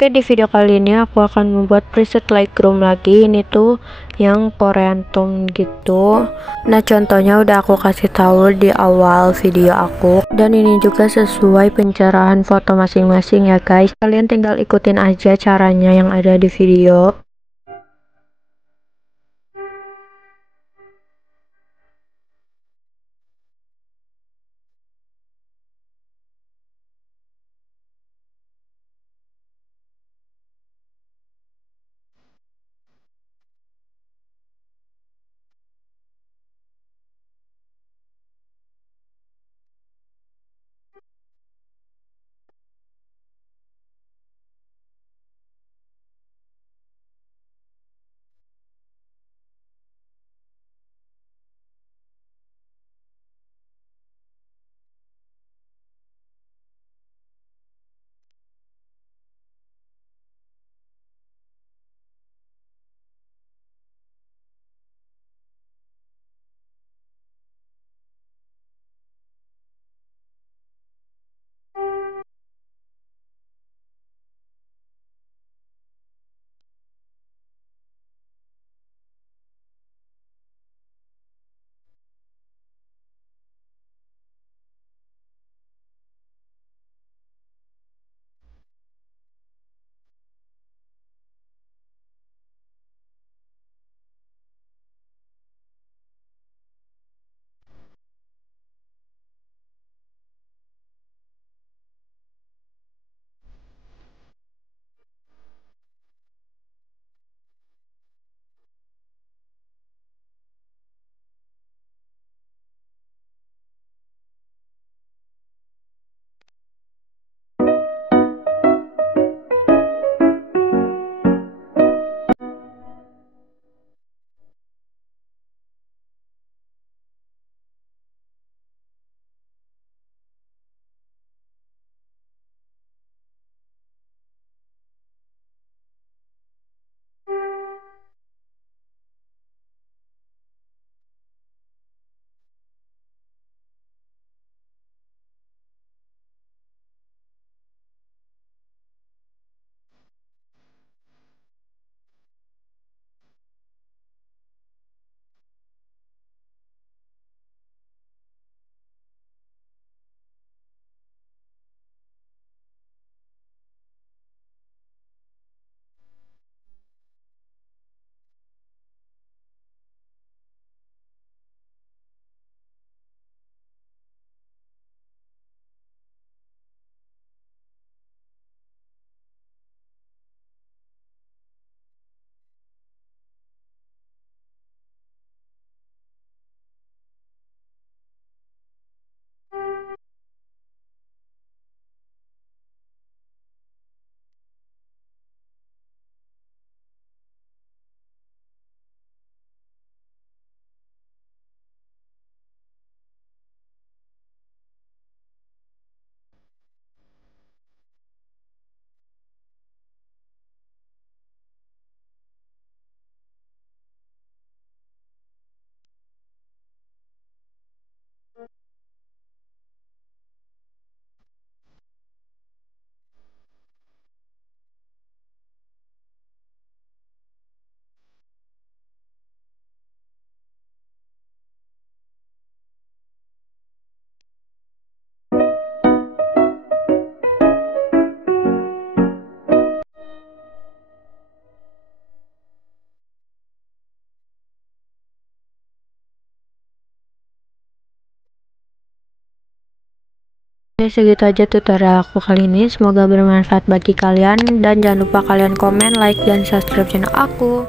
Oke, di video kali ini aku akan membuat preset Lightroom lagi. Ini tuh yang Korean tone gitu. Nah, contohnya udah aku kasih tahu di awal video aku, dan ini juga sesuai pencerahan foto masing-masing ya guys. Kalian tinggal ikutin aja caranya yang ada di video. Oke, segitu aja tutorial aku kali ini. Semoga bermanfaat bagi kalian, dan jangan lupa kalian komen, like, dan subscribe channel aku.